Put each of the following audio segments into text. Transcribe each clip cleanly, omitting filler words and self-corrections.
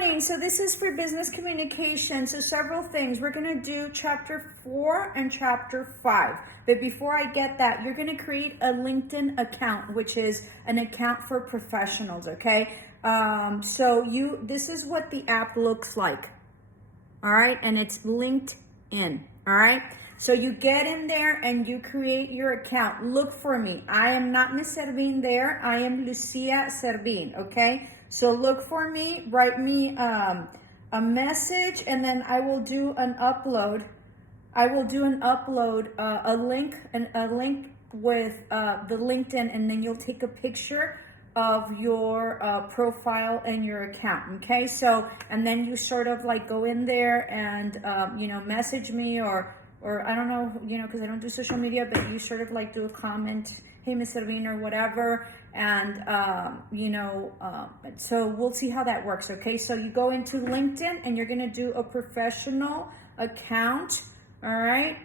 morning. So this is for business communication. So several things. We're going to do chapter 4 and chapter 5. But before I get that, you're going to create a LinkedIn account, which is an account for professionals, okay? This is what the app looks like. All right? And it's LinkedIn. All right? So you get in there and you create your account. Look for me. I am not Miss Servin there. I am Lucia Servin, okay? So look for me, write me a message, and then I will do an upload. I will do an upload, a link with the LinkedIn, and then you'll take a picture of your profile and your account, okay? So, and then you sort of like go in there and, message me or I don't know, because I don't do social media, but you sort of like do a comment, hey, Miss Servin, or whatever. And, so we'll see how that works, okay? So you go into LinkedIn and you're going to do a professional account, all right?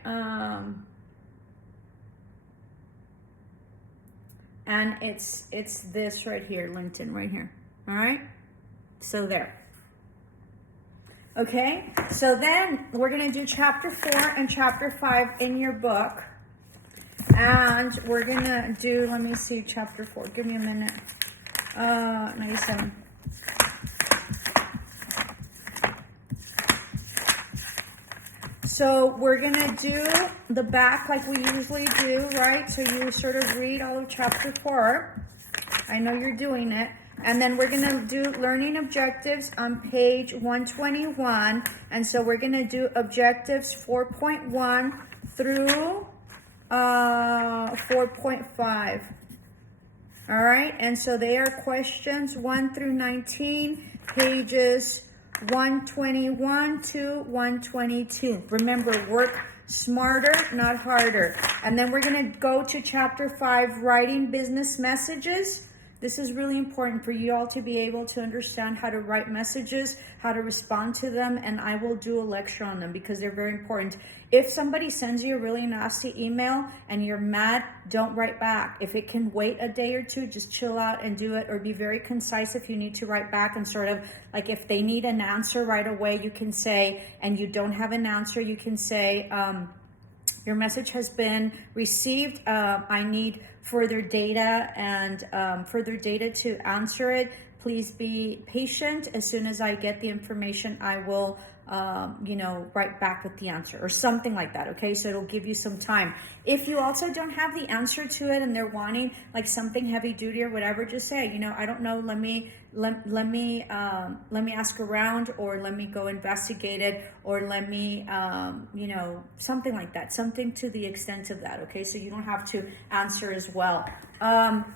And it's this right here, LinkedIn right here, all right? So there. Okay, so then we're going to do chapter 4 and chapter 5 in your book. And we're going to do, let me see, chapter 4. Give me a minute. 97. So we're going to do the back like we usually do, right? So you sort of read all of chapter 4. I know you're doing it. And then we're going to do learning objectives on page 121. And so we're going to do objectives 4.1 through 4.5. All right. And so they are questions 1 through 19, pages 121 to 122. Remember, work smarter, not harder. And then we're going to go to chapter 5, writing business messages. This is really important for you all to be able to understand how to write messages, how to respond to them, and I will do a lecture on them because they're very important. If somebody sends you a really nasty email and you're mad, don't write back. If it can wait a day or two, just chill out and do it, or be very concise if you need to write back, and sort of like if they need an answer right away, you can say, and you don't have an answer, you can say, your message has been received. I need further data and further data to answer it. Please be patient. As soon as I get the information, I will, write back with the answer or something like that. Okay, so it'll give you some time. If you also don't have the answer to it and they're wanting like something heavy duty or whatever, just say, I don't know. Let me ask around, or let me go investigate it, or let me, something like that, something to the extent of that. Okay, so you don't have to answer as well.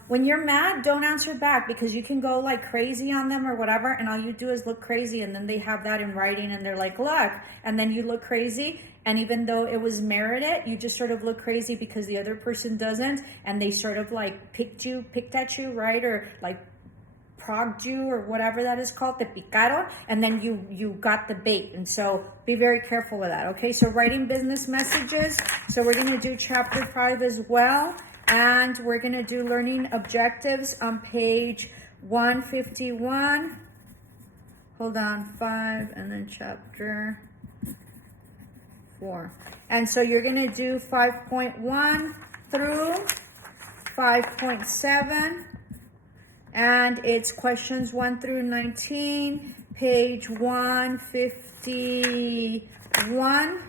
When you're mad, don't answer back, because you can go like crazy on them or whatever, and all you do is look crazy, and then they have that in writing and they're like, look, and then you look crazy, and even though it was merited, you just sort of look crazy because the other person doesn't, and they sort of like picked at you, right? Or like progged you, or whatever that is called, te picaron, and then you got the bait. And so be very careful with that. Okay, so writing business messages. So we're going to do chapter 5 as well, and we're going to do learning objectives on page 151. Hold on, 5, and then chapter 4. And so you're going to do 5.1 through 5.7. And it's questions 1 through 19, page 151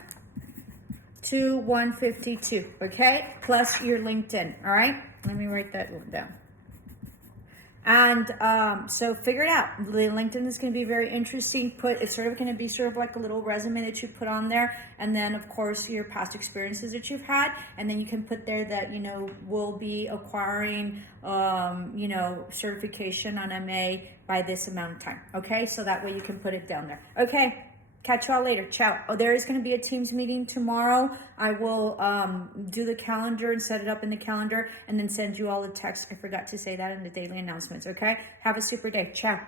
to 152, okay? Plus your LinkedIn, all right? Let me write that down. And so figure it out. The LinkedIn is going to be very interesting. It's sort of going to be sort of like a little resume that you put on there, and then of course your past experiences that you've had, and then you can put there that will be acquiring certification on MA by this amount of time. Okay, so that way you can put it down there. Okay. Catch y'all later. Ciao. Oh, there is going to be a Teams meeting tomorrow. I will do the calendar and set it up in the calendar, and then send you all the text. I forgot to say that in the daily announcements. Okay? Have a super day. Ciao.